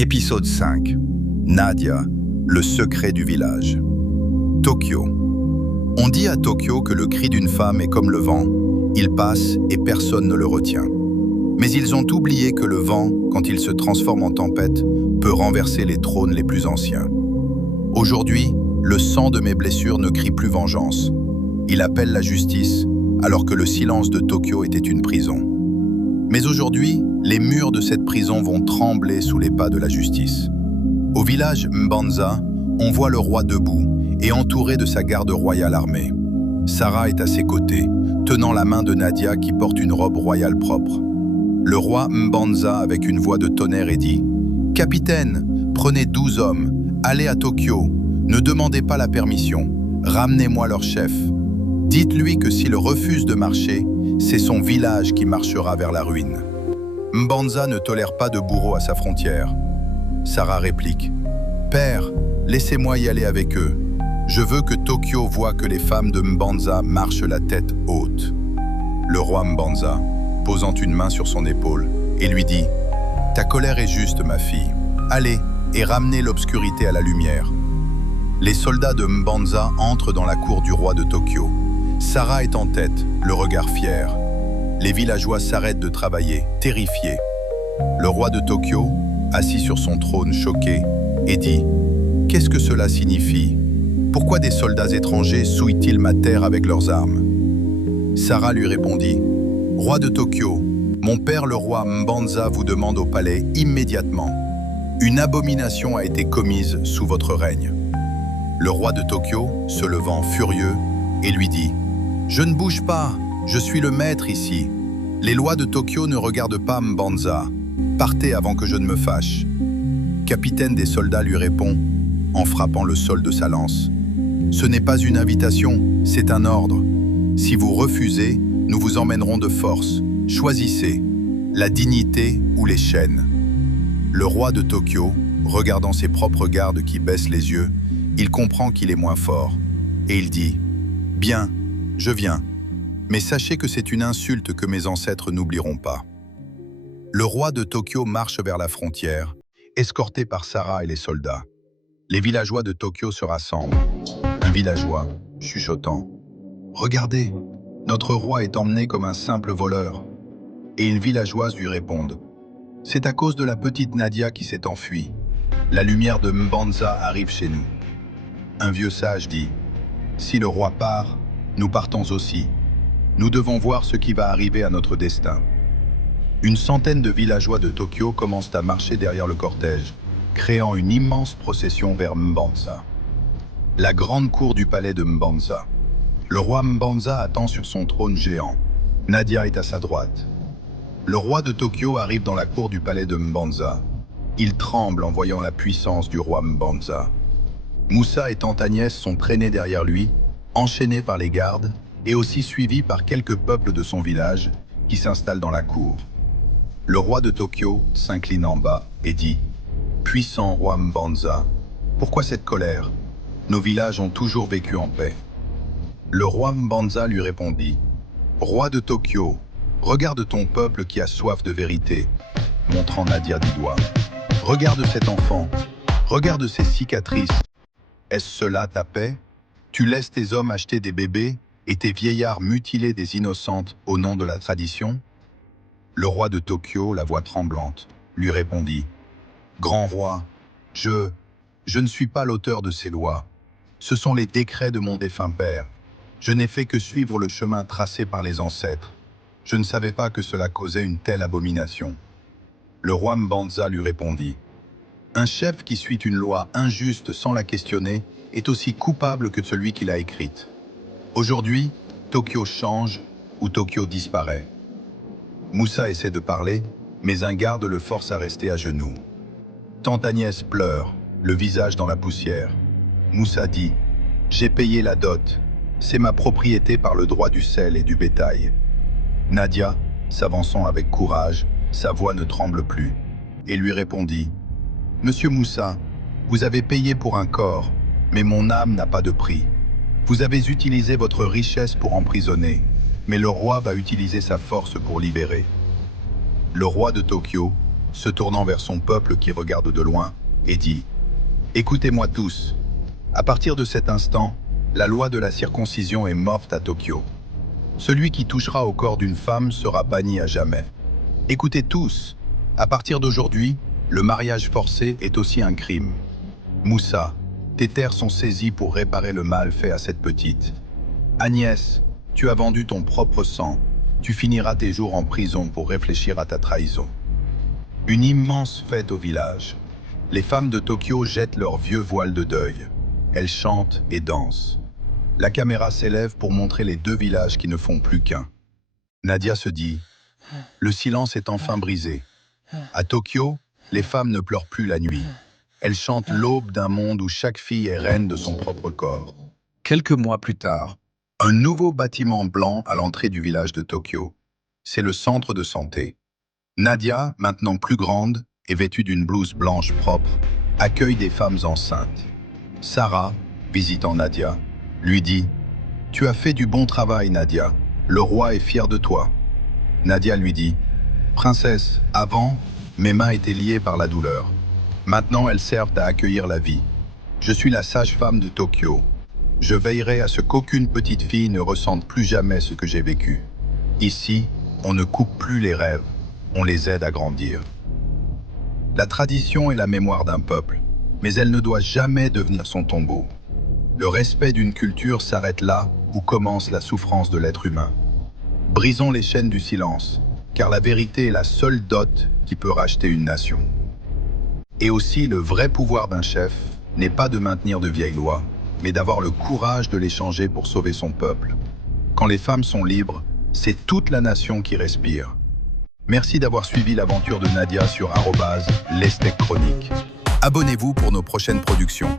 Épisode 5. Nadia, le secret du village. Tokyo. On dit à Tokyo que le cri d'une femme est comme le vent. Il passe et personne ne le retient. Mais ils ont oublié que le vent, quand il se transforme en tempête, peut renverser les trônes les plus anciens. Aujourd'hui, le sang de mes blessures ne crie plus vengeance. Il appelle la justice, alors que le silence de Tokyo était une prison. Mais aujourd'hui, les murs de cette prison vont trembler sous les pas de la justice. Au village Mbanza, on voit le roi debout et entouré de sa garde royale armée. Sarah est à ses côtés, tenant la main de Nadia qui porte une robe royale propre. Le roi Mbanza, avec une voix de tonnerre, dit « Capitaine, prenez 12 hommes, allez à Tokyo, ne demandez pas la permission, ramenez-moi leur chef. Dites-lui que s'il refuse de marcher, c'est son village qui marchera vers la ruine. » Mbanza ne tolère pas de bourreaux à sa frontière. Sarah réplique « Père, laissez-moi y aller avec eux. Je veux que Tokyo voie que les femmes de Mbanza marchent la tête haute. » Le roi Mbanza, posant une main sur son épaule, et lui dit « Ta colère est juste, ma fille. Allez et ramenez l'obscurité à la lumière. » Les soldats de Mbanza entrent dans la cour du roi de Tokyo. Sarah est en tête, le regard fier. Les villageois s'arrêtent de travailler, terrifiés. Le roi de Tokyo, assis sur son trône choqué, et dit « Qu'est-ce que cela signifie? Pourquoi des soldats étrangers souillent-ils ma terre avec leurs armes ?» Sarah lui répondit « Roi de Tokyo, mon père le roi Mbanza vous demande au palais immédiatement. Une abomination a été commise sous votre règne. » Le roi de Tokyo, se levant furieux, et lui dit « Je ne bouge pas, je suis le maître ici. Les lois de Tokyo ne regardent pas Mbanza. Partez avant que je ne me fâche. » Capitaine des soldats lui répond, en frappant le sol de sa lance. « Ce n'est pas une invitation, c'est un ordre. Si vous refusez, nous vous emmènerons de force. Choisissez, la dignité ou les chaînes. » Le roi de Tokyo, regardant ses propres gardes qui baissent les yeux, il comprend qu'il est moins fort, et il dit « Bien, je viens, mais sachez que c'est une insulte que mes ancêtres n'oublieront pas. » Le roi de Tokyo marche vers la frontière, escorté par Sarah et les soldats. Les villageois de Tokyo se rassemblent. Un villageois, chuchotant « Regardez, notre roi est emmené comme un simple voleur. » Et une villageoise lui répond « C'est à cause de la petite Nadia qui s'est enfuie. La lumière de Mbanza arrive chez nous. » Un vieux sage dit « Si le roi part, nous partons aussi. Nous devons voir ce qui va arriver à notre destin. » Une centaine de villageois de Tokyo commencent à marcher derrière le cortège, créant une immense procession vers Mbanza. La grande cour du palais de Mbanza. Le roi Mbanza attend sur son trône géant. Nadia est à sa droite. Le roi de Tokyo arrive dans la cour du palais de Mbanza. Il tremble en voyant la puissance du roi Mbanza. Moussa et Tante Agnès sont traînés derrière lui, enchaînés par les gardes et aussi suivis par quelques peuples de son village qui s'installent dans la cour. Le roi de Tokyo s'incline en bas et dit « Puissant roi Mbanza, pourquoi cette colère? Nos villages ont toujours vécu en paix. » Le roi Mbanza lui répondit « Roi de Tokyo, regarde ton peuple qui a soif de vérité, montrant Nadia du doigt. Regarde cet enfant, regarde ses cicatrices. Est-ce cela ta paix? Tu laisses tes hommes acheter des bébés et tes vieillards mutiler des innocentes au nom de la tradition? » Le roi de Tokyo, la voix tremblante, lui répondit « Grand roi, je ne suis pas l'auteur de ces lois. Ce sont les décrets de mon défunt père. Je n'ai fait que suivre le chemin tracé par les ancêtres. Je ne savais pas que cela causait une telle abomination. » Le roi Mbanza lui répondit « Un chef qui suit une loi injuste sans la questionner est aussi coupable que celui qui l'a écrite. Aujourd'hui, Tokyo change ou Tokyo disparaît. » Moussa essaie de parler, mais un garde le force à rester à genoux. Tante Agnès pleure, le visage dans la poussière. Moussa dit « J'ai payé la dot. C'est ma propriété par le droit du sel et du bétail. » Nadia, s'avançant avec courage, sa voix ne tremble plus, et lui répondit « Monsieur Moussa, vous avez payé pour un corps, mais mon âme n'a pas de prix. Vous avez utilisé votre richesse pour emprisonner, mais le roi va utiliser sa force pour libérer. » Le roi de Tokyo, se tournant vers son peuple qui regarde de loin, et dit « Écoutez-moi tous. À partir de cet instant, la loi de la circoncision est morte à Tokyo. Celui qui touchera au corps d'une femme sera banni à jamais. Écoutez tous, à partir d'aujourd'hui, le mariage forcé est aussi un crime. Moussa, tes terres sont saisies pour réparer le mal fait à cette petite. Agnès, tu as vendu ton propre sang. Tu finiras tes jours en prison pour réfléchir à ta trahison. » Une immense fête au village. Les femmes de Tokyo jettent leurs vieux voiles de deuil. Elles chantent et dansent. La caméra s'élève pour montrer les deux villages qui ne font plus qu'un. Nadia se dit « Le silence est enfin brisé. À Tokyo, les femmes ne pleurent plus la nuit. Elles chantent l'aube d'un monde où chaque fille est reine de son propre corps. » Quelques mois plus tard, un nouveau bâtiment blanc à l'entrée du village de Tokyo. C'est le centre de santé. Nadia, maintenant plus grande et vêtue d'une blouse blanche propre, accueille des femmes enceintes. Sarah, visitant Nadia, lui dit « Tu as fait du bon travail, Nadia. Le roi est fier de toi. » Nadia lui dit « Princesse, avant, mes mains étaient liées par la douleur. Maintenant, elles servent à accueillir la vie. Je suis la sage-femme de Tokyo. Je veillerai à ce qu'aucune petite fille ne ressente plus jamais ce que j'ai vécu. Ici, on ne coupe plus les rêves, on les aide à grandir. » La tradition est la mémoire d'un peuple, mais elle ne doit jamais devenir son tombeau. Le respect d'une culture s'arrête là où commence la souffrance de l'être humain. Brisons les chaînes du silence, car la vérité est la seule dot qui peut racheter une nation. Et aussi, le vrai pouvoir d'un chef n'est pas de maintenir de vieilles lois, mais d'avoir le courage de les changer pour sauver son peuple. Quand les femmes sont libres, c'est toute la nation qui respire. Merci d'avoir suivi l'aventure de Nadia sur @lestechchronique. Abonnez-vous pour nos prochaines productions.